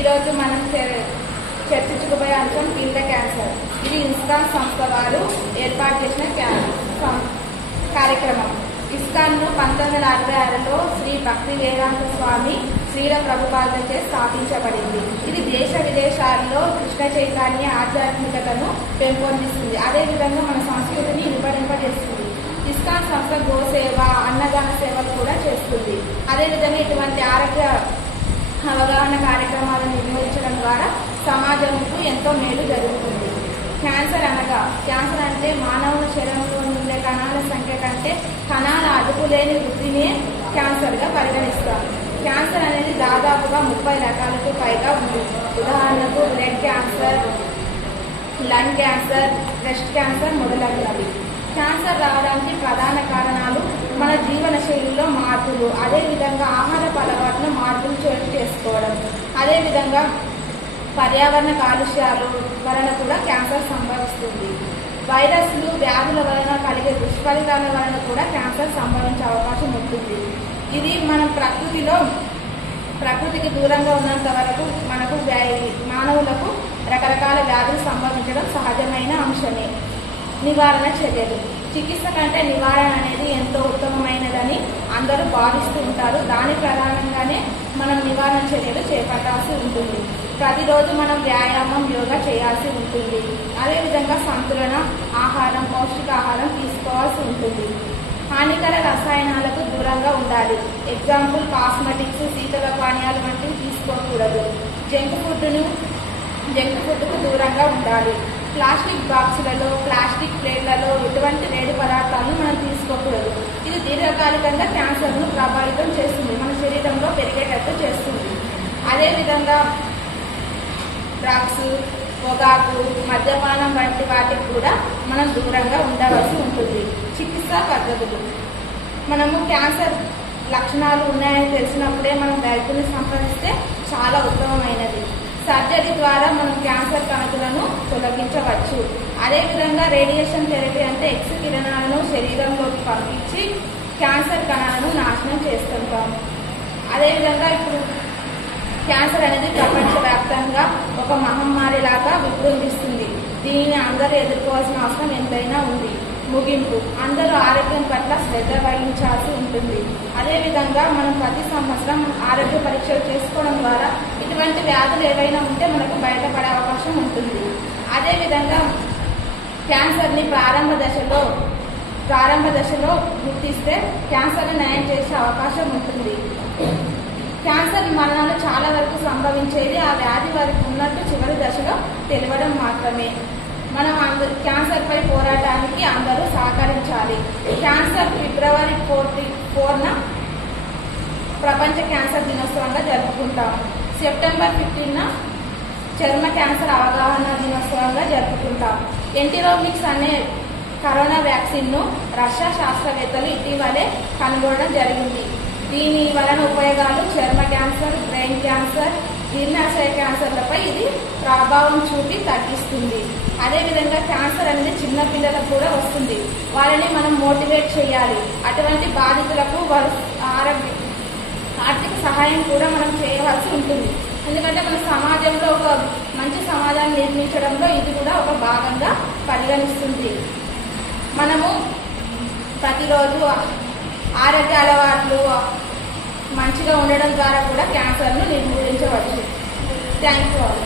ఈరోజు మనం చర్చించుకుపోయే అంశం పిల్ల క్యాన్సర్. ఇది ఇస్కాన్ సంస్థ వారు ఏర్పాటు చేసిన కార్యక్రమం. ఇస్కాన్ ను 1966లో శ్రీ భక్తి వేదాంత స్వామి శ్రీల ప్రభుపాదచే స్థాపించబడింది. ఇది దేశ విదేశాల్లో కృష్ణ చైతన్య ఆధ్యాత్మికతను పెంపొందిస్తుంది. అదేవిధంగా మన సంస్కృతిని నింపజేస్తుంది. ఇస్కాన్ సంస్థ గోసేవ, అన్నదాన సేవలు కూడా చేస్తుంది. అదేవిధంగా ఇటువంటి ఆరోగ్య అవగాహన కార్యక్రమాలను నిర్వహించడం ద్వారా సమాజంకు ఎంతో మేలు జరుగుతుంది. క్యాన్సర్ అంటే మానవుల శరీరంలో ఉండే కణాల సంఖ్య కంటే కణాల అదుపు లేని వృద్ధినే క్యాన్సర్ గా పరిగణిస్తారు. క్యాన్సర్ అనేది దాదాపుగా 30 రకాలకు పైగా ఉంది. ఉదాహరణకు blood cancer, lung cancer, breast cancer మొదలైనవి. క్యాన్సర్ రావడానికి ప్రధాన కారణాలు మన జీవన శైలిలో మార్పులు, అదేవిధంగా ఆహారపు అలవాట్ల మార్పులు చేసుకోవడం, అదేవిధంగా పర్యావరణ కాలుష్యాలు వలన కూడా క్యాన్సర్ సంభవిస్తుంది. వైరస్లు, వ్యాధుల వలన కలిగే దుష్ఫలితాల వలన కూడా క్యాన్సర్ సంభవించే అవకాశం ఉంటుంది. ఇది మనం ప్రకృతికి దూరంగా ఉన్నంత వరకు మనకు మానవులకు రకరకాల వ్యాధులు సంభవించడం సహజమైన అంశమే. నివారణ చర్యలు. చికిత్స కంటే నివారణ అనేది ఎంతో ఉత్తమమైనదని అందరూ భావిస్తూ ఉంటారు. దాని ప్రధానంగానే మనం నివారణ చర్యలు చేపట్టాల్సి ఉంటుంది. ప్రతిరోజు మనం వ్యాయామం, యోగా చేయాల్సి ఉంటుంది. అదేవిధంగా సంతులన ఆహారం, పౌష్టికాహారం తీసుకోవాల్సి ఉంటుంది. హానికర రసాయనాలకు దూరంగా ఉండాలి. ఎగ్జాంపుల్ కాస్మెటిక్స్, శీతల పానీయాలు వంటివి తీసుకోకూడదు. జంక్ ఫుడ్కు దూరంగా ఉండాలి. ప్లాస్టిక్ బాక్సులలో, ప్లాస్టిక్ ప్లేట్లలో ఎటువంటి వేడి పదార్థాలను మనం తీసుకోకూడదు. ఇది దీర్ఘకాలికంగా క్యాన్సర్ను ప్రభావితం చేస్తుంది, మన శరీరంలో పెరిగేటట్టు చేస్తుంది. అదేవిధంగా డ్రగ్స్, పొగాకు, మద్యపానం వంటి వాటికి కూడా మనం దూరంగా ఉండవలసి ఉంటుంది. చికిత్సా పద్ధతులు. మనము క్యాన్సర్ లక్షణాలు ఉన్నాయని తెలిసినప్పుడే మనం వైద్యుని సంప్రదిస్తే చాలా ఉత్తమమైనది. సర్జరీ ద్వారా మనం క్యాన్సర్ కణులను తొలగించవచ్చు. అదేవిధంగా రేడియేషన్ థెరపీ అంటే ఎక్స్ కిరణాలను శరీరంలోకి పంపించి క్యాన్సర్ కణాలను నాశనం చేస్తుంటాము. అదేవిధంగా ఇప్పుడు క్యాన్సర్ అనేది ప్రపంచవ్యాప్తంగా ఒక మహమ్మారి లాగా విజృంభిస్తుంది. దీనిని అందరూ ఎదుర్కోవాల్సిన అవసరం ఎంతైనా ఉంది. ముగింపు. అందరూ ఆరోగ్యం పట్ల శ్రద్ధ వహించాల్సి ఉంటుంది. అదేవిధంగా మనం ప్రతి సంవత్సరం ఆరోగ్య పరీక్షలు చేసుకోవడం ద్వారా ఇటువంటి వ్యాధులు ఏవైనా ఉంటే మనకు బయటపడే అవకాశం ఉంటుంది. అదేవిధంగా క్యాన్సర్ని ప్రారంభ దశలో గుర్తిస్తే క్యాన్సర్ని నయం చేసే అవకాశం ఉంటుంది. క్యాన్సర్ మరణాలు చాలా వరకు సంభవించేది ఆ వ్యాధి వారికి ఉన్నట్టు చివరి దశలో తెలియడం మాత్రమే. మనం క్యాన్సర్ పై పోరాటానికి అందరూ సహకరించాలి. క్యాన్సర్ ఫిబ్రవరి 4న ప్రపంచ క్యాన్సర్ దినోత్సవంగా జరుపుకుంటాం. సెప్టెంబర్ 15న చర్మ క్యాన్సర్ అవగాహన దినోత్సవంగా జరుపుకుంటాం. ఎంటిరోమిక్స్ అనే కరోనా వ్యాక్సిన్ ను రష్యా శాస్త్రవేత్తలు ఇటీవలే కనుగొనడం జరిగింది. దీని వలన ఉపయోగాలు చర్మ క్యాన్సర్, బ్రెయిన్ క్యాన్సర్, జీర్ణాశయ క్యాన్సర్లపై ఇది ప్రభావం చూపి తగ్గిస్తుంది. అదేవిధంగా క్యాన్సర్ అనేది చిన్న పిల్లలకు కూడా వస్తుంది. వాళ్ళని మనం మోటివేట్ చేయాలి. అటువంటి బాధితులకు ఆర్థిక సహాయం కూడా మనం చేయవలసి ఉంటుంది. ఎందుకంటే మన సమాజంలో ఒక మంచి సమాజాన్ని నిర్మించడంలో ఇది కూడా ఒక భాగంగా పరిగణిస్తుంది. మనము ప్రతిరోజు ఆరోగ్య అలవాట్లు మంచిగా ఉండడం ద్వారా కూడా క్యాన్సర్ను నిర్మూలించవచ్చు. Thank you all.